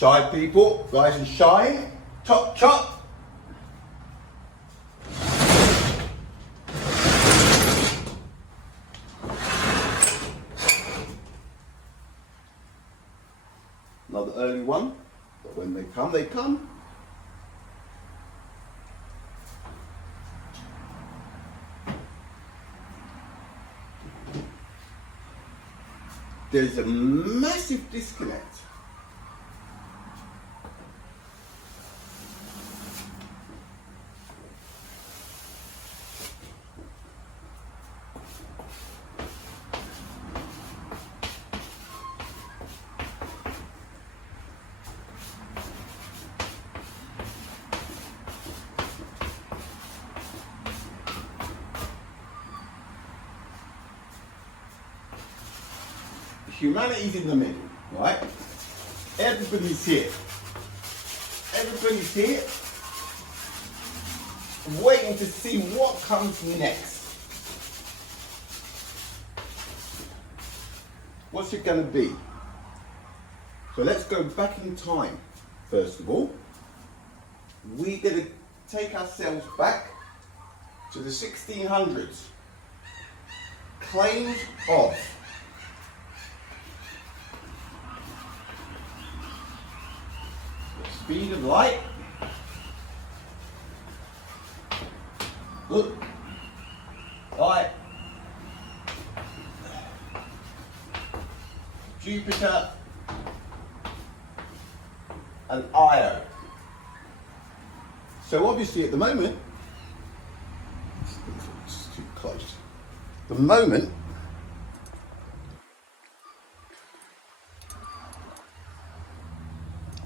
Side people, rise and shine. Chop, chop. Another early one, but when they come, they come. There's a massive disconnect. Humanity's in the middle, right? Everybody's here. Everybody's here, waiting to see what comes next. What's it going to be? So let's go back in time, first of all. We're going to take ourselves back to the 1600s. Claims of speed of light. Look. Light. Jupiter and Io. So obviously at the moment, it's too close. The moment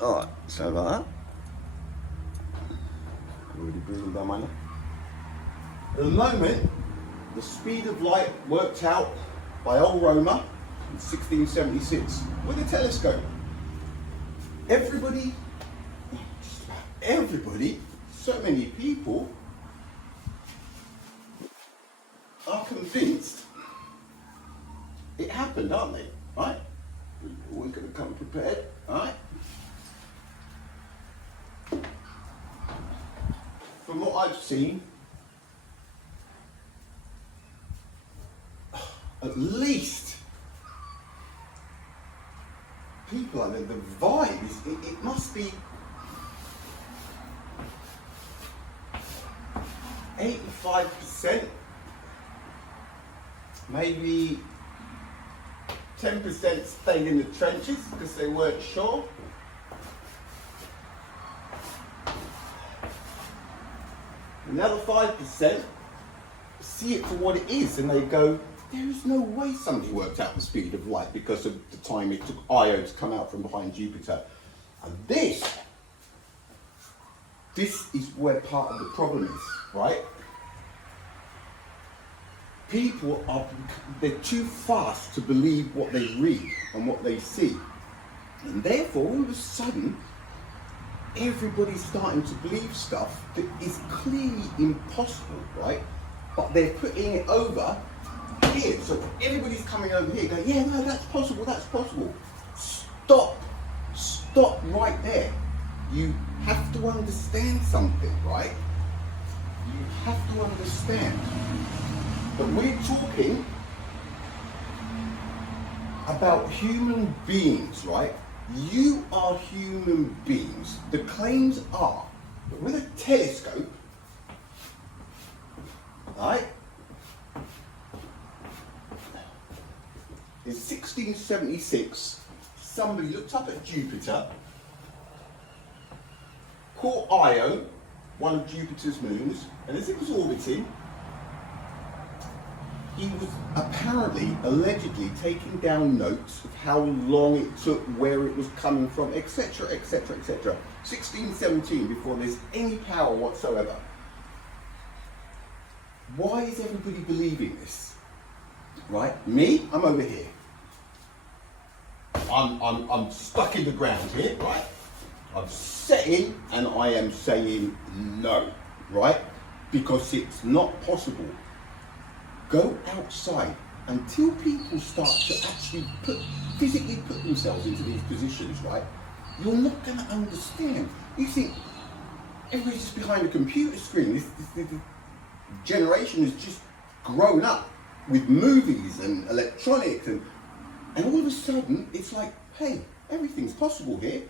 alright, so like that. Already breathing down my neck. At the moment, the speed of light worked out by old Roma in 1676 with a telescope. Everybody, just about everybody, so many people are convinced it happened, aren't they? Right? We're always going to come prepared, alright? From what I've seen, at least people, I mean, the vibe is, it must be 85%, maybe 10% stayed in the trenches because they weren't sure. Another 5% see it for what it is and they go, there is no way somebody worked out the speed of light because of the time it took Io to come out from behind Jupiter. And this is where part of the problem is, right? People they're too fast to believe what they read and what they see. And therefore, all of a sudden, everybody's starting to believe stuff that is clearly impossible, right? But they're putting it over here. So everybody's coming over here going, yeah, no, that's possible, that's possible. Stop right there. You have to understand something, right? You have to understand that we're talking about human beings, right? You are human beings. The claims are that with a telescope, right, in 1676, somebody looked up at Jupiter, caught Io, one of Jupiter's moons, and as it was orbiting, he was apparently, allegedly, taking down notes of how long it took, where it was coming from, etc., etc., etc. 1617, before there's any power whatsoever. Why is everybody believing this? Right? Me, I'm over here. I'm stuck in the ground here, right? I'm sitting and I am saying no, right? Because it's not possible. Go outside until people start to actually physically put themselves into these positions, right? you're not going to understand. You think everybody's just behind a computer screen. This generation has just grown up with movies and electronics, and all of a sudden it's like, hey, everything's possible here.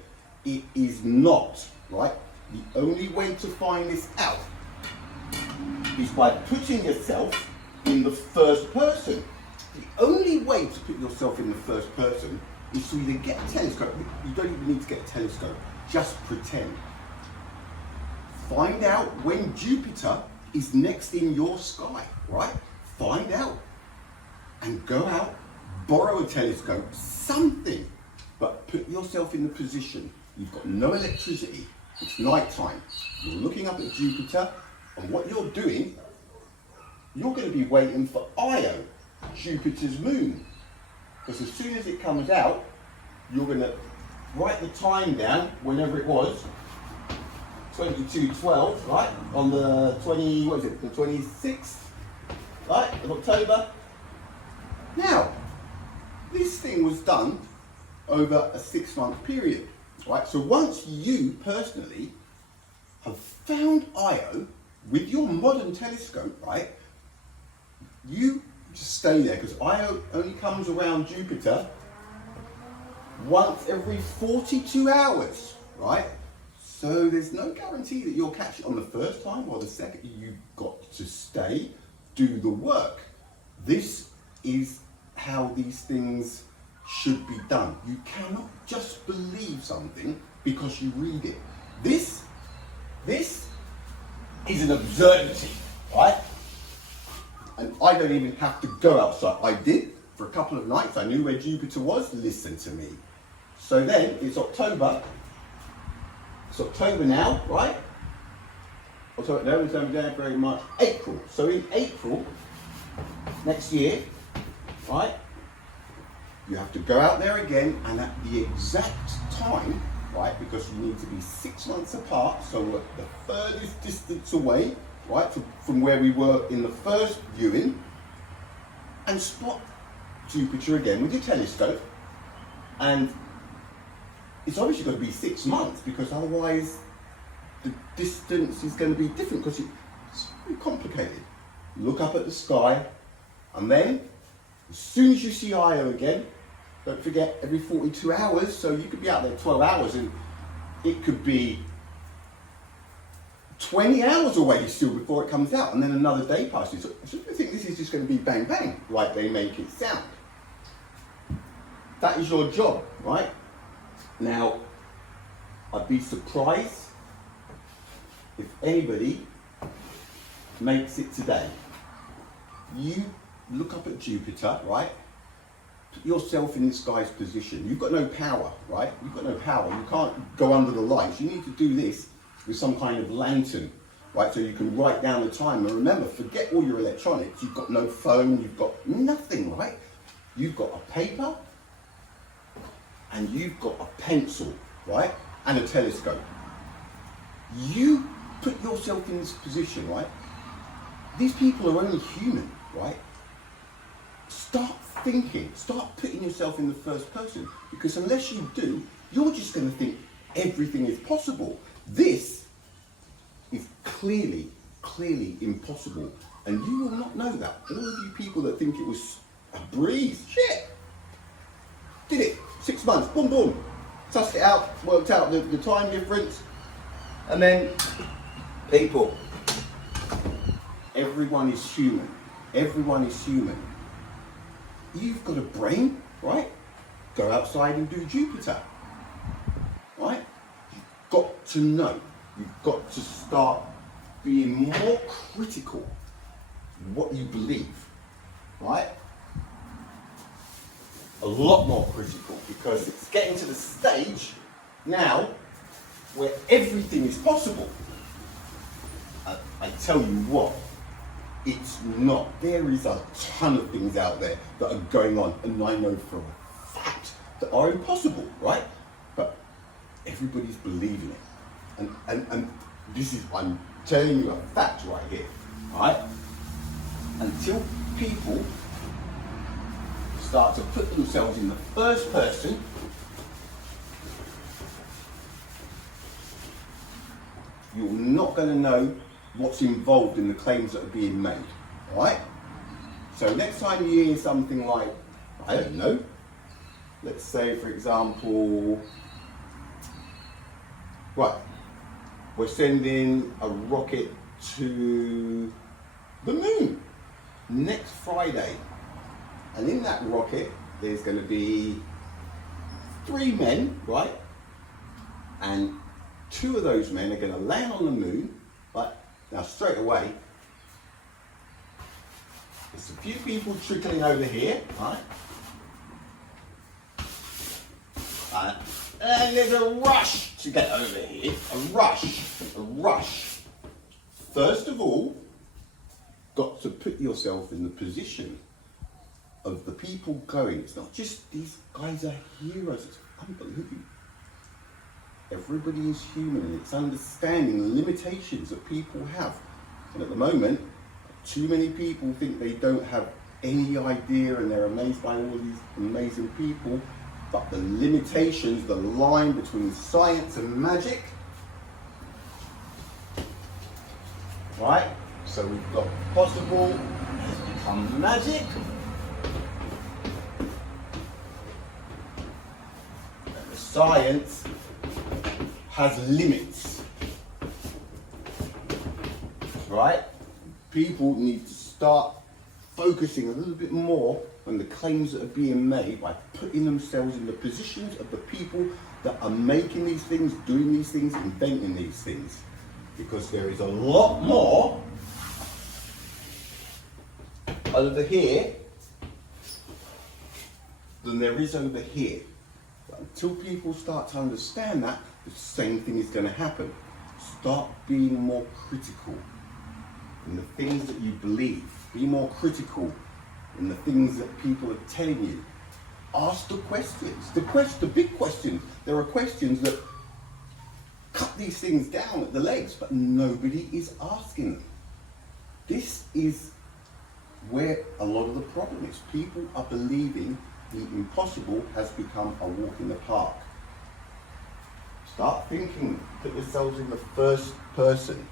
It is not, right? The only way to find this out is by putting yourself in the first person. The only way to put yourself in the first person is to either get a telescope. You don't even need to get a telescope. Just pretend. Find out when Jupiter is next in your sky, right? Find out. And go out, borrow a telescope, something. But put yourself in the position. You've got no electricity. It's night time. You're looking up at Jupiter, and what you're doing, you're going to be waiting for Io, Jupiter's moon. Because as soon as it comes out, you're going to write the time down, whenever it was, 2212, right? On the 26th, right, of October. Now, this thing was done over a 6-month period, right? So once you personally have found Io with your modern telescope, right, you just stay there, because Io only comes around Jupiter once every 42 hours, right? So there's no guarantee that you'll catch it on the first time or the second. You've got to stay, do the work. This is how these things should be done. You cannot just believe something because you read it. This is an absurdity, right? And I don't even have to go outside. I did for a couple of nights. I knew where Jupiter was. Listen to me. So then it's October. It's October now, right? October, November, January, March, April. So in April next year, right, you have to go out there again, and at the exact time, right, because you need to be 6 months apart, so we're the furthest distance away, right, from where we were in the first viewing, and spot Jupiter again with your telescope. And it's obviously going to be 6 months, because otherwise the distance is going to be different, because it's very complicated. Look up at the sky, and then as soon as you see Io again, don't forget, every 42 hours, so you could be out there 12 hours, and it could be 20 hours away still before it comes out, and then another day passes. So I think this is just going to be bang bang, like they make it sound. That is your job, right? Now, I'd be surprised if anybody makes it today. You look up at Jupiter, right? Put yourself in this guy's position. You've got no power, right? You've got no power. You can't go under the lights. You need to do this with some kind of lantern, right? So you can write down the time. And remember, forget all your electronics. You've got no phone. You've got nothing, right? You've got a paper, and you've got a pencil, right? And a telescope. You put yourself in this position, right? These people are only human, right? Start thinking, start putting yourself in the first person, because unless you do, you're just going to think everything is possible. This is clearly impossible, and you will not know that. All of you people that think it was a breeze, shit, did it, 6 months, boom, boom, sussed it out, worked out the time difference, and then, people, everyone is human. Everyone is human. You've got a brain, right? Go outside and do Jupiter, right? You've got to know. You've got to start being more critical in what you believe, right? A lot more critical, because it's getting to the stage now where everything is possible. I tell you what, it's not. There is a ton of things out there that are going on, and I know for a fact that are impossible, right? But everybody's believing it. And this is, I'm telling you a fact right here, right? Until people start to put themselves in the first person, you're not going to know what's involved in the claims that are being made. Alright? So next time you hear something like, I don't know, let's say for example, right, we're sending a rocket to the moon next Friday. And in that rocket, there's going to be 3 men, right? And 2 of those men are going to land on the moon, right? Now straight away, there's a few people trickling over here, right? And there's a rush to get over here, a rush. First of all, got to put yourself in the position of the people going. It's not just these guys are heroes, it's unbelievable. Everybody is human, and it's understanding the limitations that people have. And at the moment, too many people think they don't have any idea and they're amazed by all these amazing people. But the limitations, the line between science and magic, right? So we've got possible has become magic. And the science has limits, right? People need to start focusing a little bit more on the claims that are being made by putting themselves in the positions of the people that are making these things, doing these things, inventing these things. Because there is a lot more over here than there is over here. But until people start to understand that, the same thing is going to happen. Start being more critical in the things that you believe. Be more critical in the things that people are telling you. Ask the questions. The big questions. There are questions that cut these things down at the legs, but nobody is asking them. This is where a lot of the problem is. People are believing the impossible has become a walk in the park. Start thinking, put yourselves in the first person.